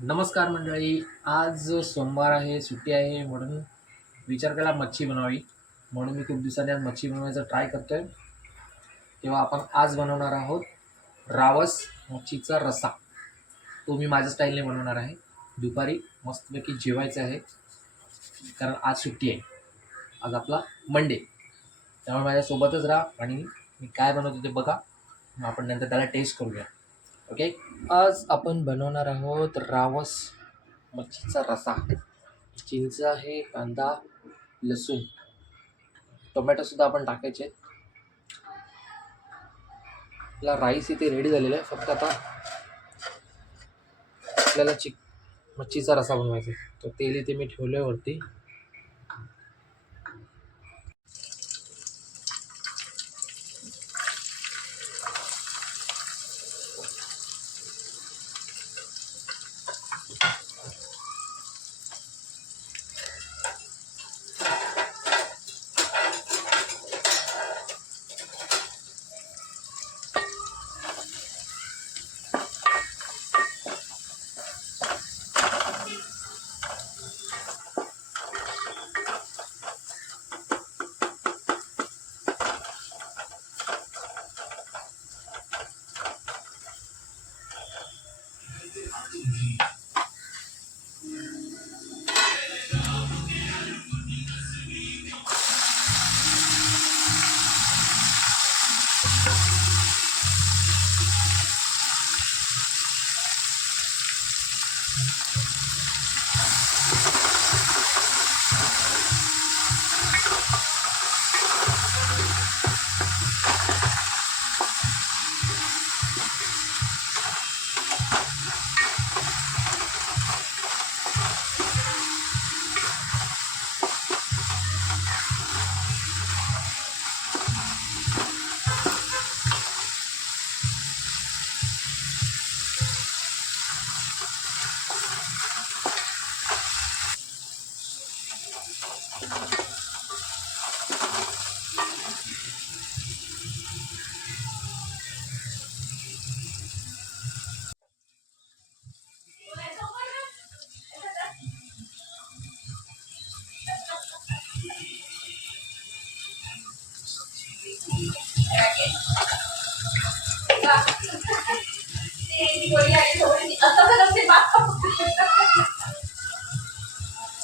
नमस्कार मंडळी. आज सोमवार आहे, सुट्टी आहे, म्हणून विचार केला मच्छी बनवावी. म्हणून मी खूप दिवसांनी आज मच्छी बनवायचा ट्राय करतोय. तेव्हा आपण आज बनवणार आहोत रावस मच्छीचा रस्सा. तो मी माझ्या स्टाईलने बनवणार आहे. दुपारी मस्तपैकी जेवायचं आहे, कारण आज सुट्टी आहे. आज आपला मंडे. त्यामुळे माझ्यासोबतच राहा आणि मी काय बनवतो ते बघा. मग आपण नंतर त्याला टेस्ट करूया. ओके. आज आपण बनवणार आहोत रावस मच्छीचा रस्सा. चिंच आहे, कांदा, लसूण, टोमॅटोसुद्धा आपण टाकायचे. आपला राईस इथे रेडी झालेला आहे. फक्त आता आपल्याला मच्छीचा रस्सा बनवायचा आहे. तो तेल इथे मी ठेवलं आहे वरती.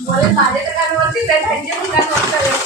बोले माझ्या कानावरती त्यांच्या कानावर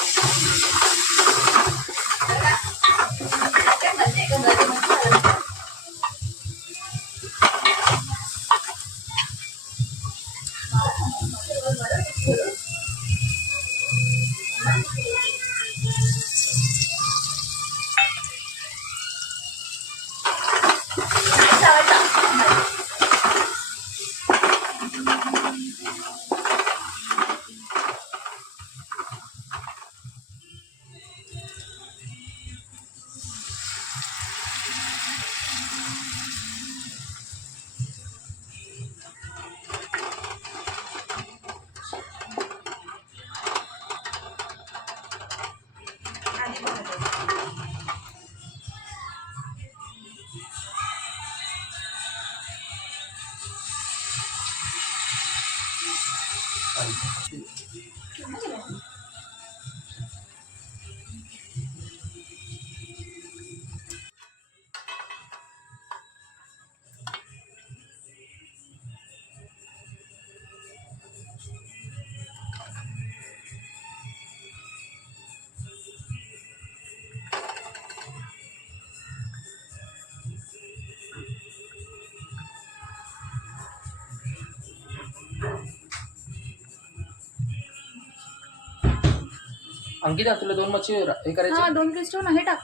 अंकिता, तुला 2 मच्छी हे करायचे. हा 2 पीस ठेव ना. हे टाक.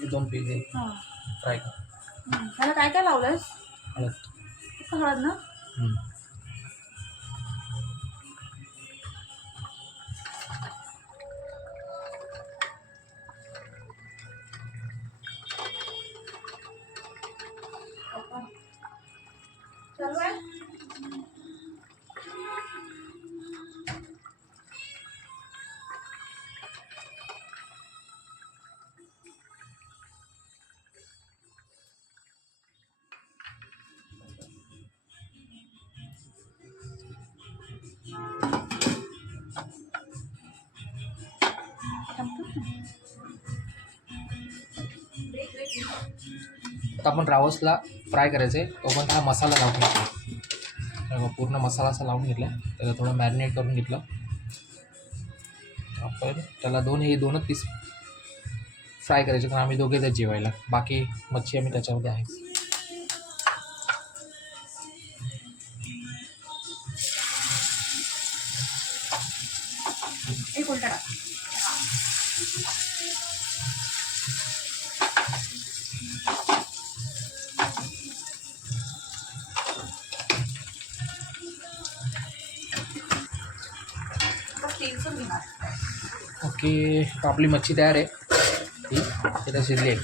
हे 2 पीस हे हा. फ्राय कर. त्याला काय काय लावलंयस? हळद. फक्त हळद ना? चालू आहे. आता आपण रावसला फ्राय करायचं आहे. तोपर्यंत हा मसाला लावून घेतला. पूर्ण मसाला असा लावून घेतला. त्याला थोडं मॅरिनेट करून घेतलं. आपण त्याला दोनच पीस फ्राय करायचे, कारण आम्ही दोघेच आहेत जेवायला. बाकी मच्छी आम्ही त्याच्यामध्ये आहे. एक उलटा टाक. ओके, आपली मच्छी तयार आहे. ही त्याला शिजली आहे.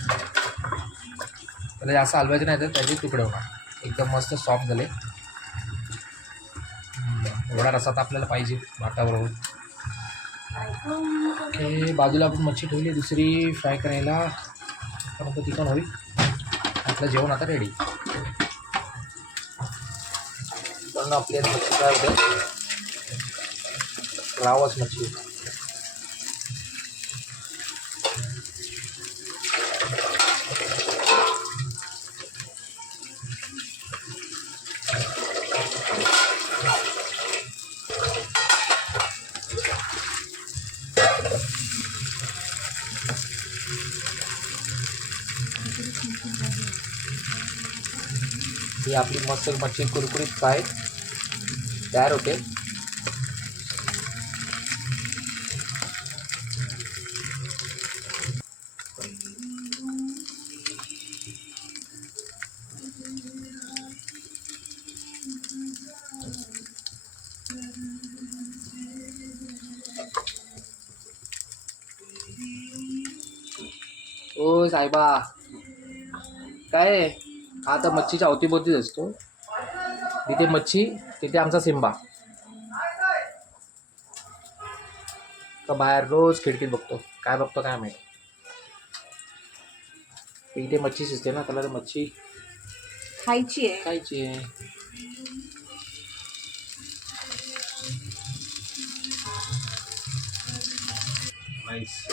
त्याला जास्त हलवायचं नाही तर त्याचे तुकडे होणार. एकदम मस्त सॉफ्ट झाले. एवढा रसा तर आपल्याला पाहिजे भाताबरोबर. ओके, बाजूला आपण मच्छी ठेवली दुसरी फ्राय करायला. परंतु ती पण होईल. आपलं जेवण आता रेडी. पण आपली मच्छी फ्राय होते. रावस मच्छी. ही आपली मस्त मच्छी कुरकुरीत फ्राय तयार होते. ओ साहेबा, काय हा तर मच्छीच्या अवतीभोवतीच असतो. तिथे मच्छी, तिथे आमचा सिंबा. तर बाहेर रोज खिडकीत बघतो. काय बघतो काय माहिती. इथे मच्छी शिजते ना, त्याला तर मच्छी खायची आहे. खायची आहे. नाईस.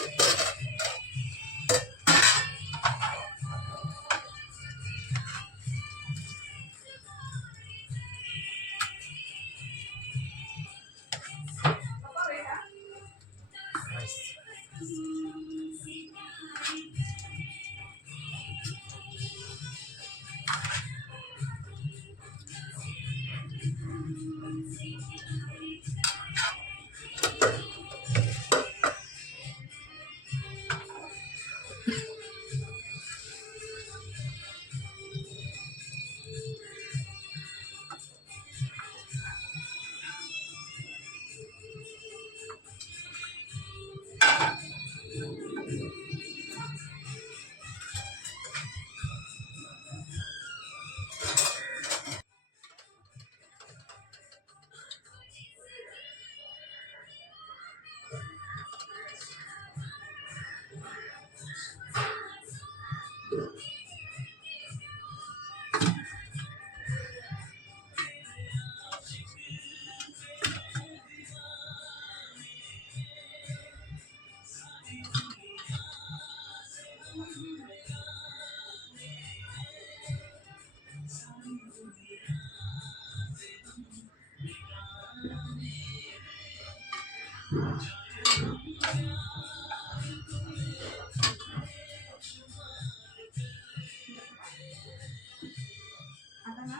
आता ना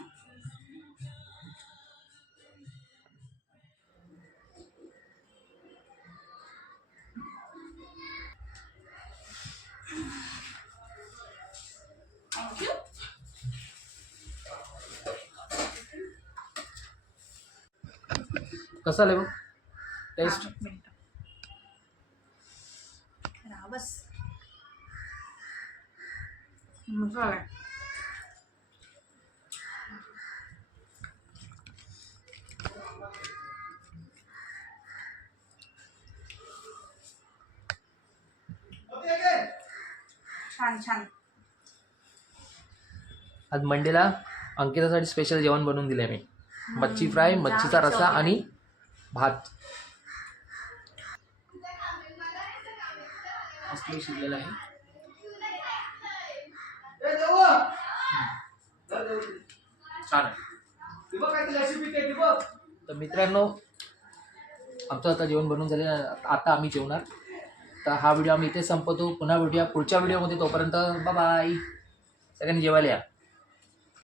कसं आलं बघ टेस्ट. बस मसाला छान छान. आज मंडेला अंकितासाठी स्पेशल जेवण बनवून दिले मी. मच्छी फ्राय, मच्छीचा रस्सा आणि भात. मस्त शिजलेला आहे. छान आहे. तर मित्रांनो, आमचं आता जेवण बनवून झाले. आता आम्ही जेवणार. तर हा व्हिडिओ आम्ही इथे संपवतो. पुन्हा भेटूया पुढच्या व्हिडिओमध्ये. तोपर्यंत बाय बाय. सगळ्यांनी जेवायला या.